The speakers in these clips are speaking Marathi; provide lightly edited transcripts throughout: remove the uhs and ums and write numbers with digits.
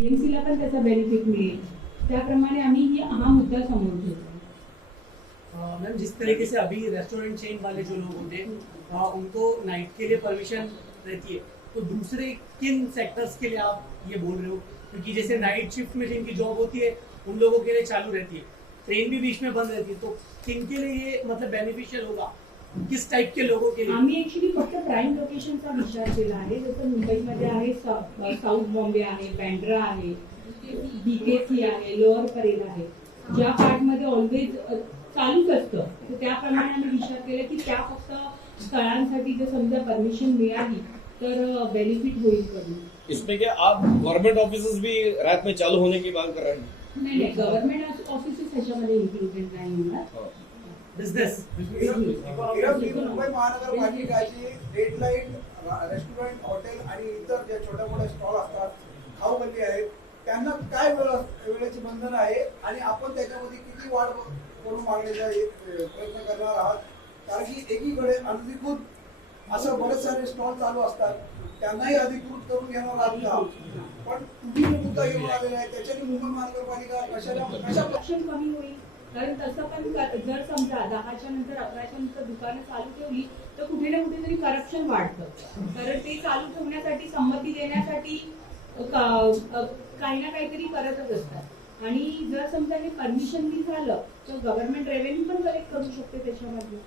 बीएमसीला पण त्याचा बेनिफिट मिळेल, त्याप्रमाणे आम्ही हा मुद्दा समोर ठेवतो. मैम, जिस तरीके से अभी रेस्टोरेंट चेन वाले जो लोग होते हैं उनको नाइट के लिए परमिशन रहती है, तो दूसरे किन सेक्टर्स के लिए आप ये बोल रहे हो? क्योंकि जैसे नाइट शिफ्ट में जिनकी जॉब होती है उन लोगों के लिए चालू रहती है, ट्रेन भी बीच में बंद रहती है, तो किन के लिए ये मतलब बेनिफिशियल होगा, किस टाइप के लोगों के लिए? आम्ही ऍक्च्युली फक्त प्राईम लोकेशनचा विचार केला आहे. जसं मुंबईमध्ये आहे साऊथ बॉम्बे आहे, बँड्रा आहे, बीकेसी आहे, लोअर परेल आहे, ज्या पार्टमध्ये ऑलवेज चालूच असतं, तर त्याप्रमाणे आम्ही विचार केला की त्या फक्त स्थळांसाठी जर समजा परमिशन मिळाली तर बेनिफिट होईल कधी. इसमें क्या आप गवर्नमेंट ऑफिसेज भी रात में चालू होने की बात कर रहे हैं? नाही, गव्हर्नमेंट ऑफिसेस ह्याच्यामध्ये इन्क्लुडेड नाही होणार. बिझनेस मुंबई महानगरपालिकाची डेडलाईन रेस्टॉरंट, हॉटेल आणि इतर जे छोटे मोठे स्टॉल असतात, खाऊगल्ली आहेत, त्यांना काय वेळेची बंधन आहे आणि आपण त्याच्यामध्ये किती वाढ करून मागण्याचा प्रयत्न करणार आहात? कारण की एकीकडे अनधिकृत असं बरेच सारे स्टॉल चालू असतात, त्यांनाही अधिकृत करून घेणार आहात का? पण तुम्ही जो मुद्दा घेऊन आलेला आहे त्याच्याने मुंबई महानगरपालिका कशा ऑप्शन कमी होईल. कारण तसं पण जर समजा 10च्या नंतर 11च्या नंतर दुकानं चालू ठेवली तर कुठे ना कुठेतरी करप्शन वाढतं. कारण ते चालू ठेवण्यासाठी संमती देण्यासाठी काही ना काहीतरी करतच असतात. आणि जर समजा हे परमिशन झालं तर गव्हर्नमेंट रेव्हेन्यू पण कलेक्ट करू शकते त्याच्यामध्ये.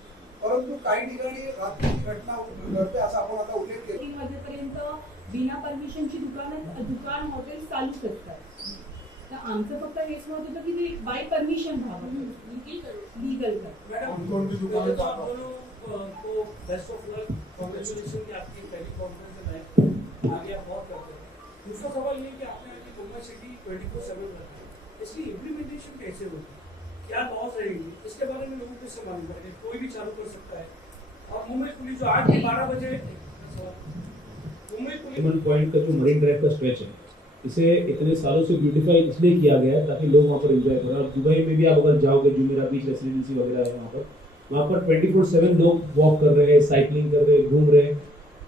परंतु काही ठिकाणी रात्रीची घटना घडते असा आपण आता उल्लेख केला. 3 वाजेपर्यंत बिना परमिशनची दुकान हॉटेल चालूच असतात. तर आमचं फक्त हेच मत होतं की ते बाय परमिशन व्हावं, लीगल कर. मैडम, को बेस्ट ऑफ लक, कांग्रेचुलेशन कि आपकी पहली कॉन्फ्रेंस में आगे आप बहुत करते हैं. दूसरा सवाल ये कि आपने अभी मुंबई सिटी 24/7 रखी है, इसकी इम्प्लीमेंटेशन कैसे होगी, क्या लॉज रहेंगी, इसके बारे में लोगों को इससे मालूम पड़ेगा. कोई भी चालू कर सकता है. और मुंबई पुलिस जो 8 से 12 बजे मुंबई पुलिस पॉइंट का जो मरीन ड्राइव का स्ट्रेच है, इसे इतने सालों से ब्यूटीफाई इसलिए किया गया है ताकि लोग वहाँ पर एंजॉय करें. और दुबई में भी आप अगर जाओगे, जुमेरा बीच रेसिडेंसी वगैरह है वहाँ पर 24/7 लोग वॉक कर रहे हैं, साइकिलिंग कर रहे हैं, घूम रहे हैं.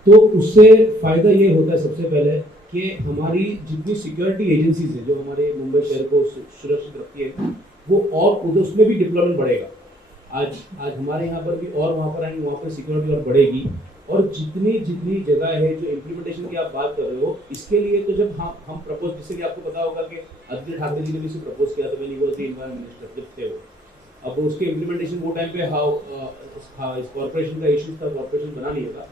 तो उससे फायदा ये होता है सबसे पहले कि हमारी जितनी सिक्योरिटी एजेंसीज है जो हमारे मुंबई शहर को सुरक्षित रखती है, वो और उसमें भी डिप्लॉयमेंट बढ़ेगा. आज हमारे यहाँ पर भी और वहाँ पर आएंगे, वहाँ पर सिक्योरिटी और बढ़ेगी. और जितनी जगह है जो इम्प्लीमेंटेशन की आप बात कर रहे हो, इसके लिए तो जब हम प्रपोज, जैसे कि आपको पता होगा कि आदित्य ठाकरे जी ने भी इसे प्रपोज किया था, मैंने वो एनवायरमेंट मिनिस्टर जब थे वो. अब उसके इम्प्लीमेंटेशन वो टाइम पे इस कॉर्पोरेशन का इशू था, कॉर्पोरेशन बना नहीं था.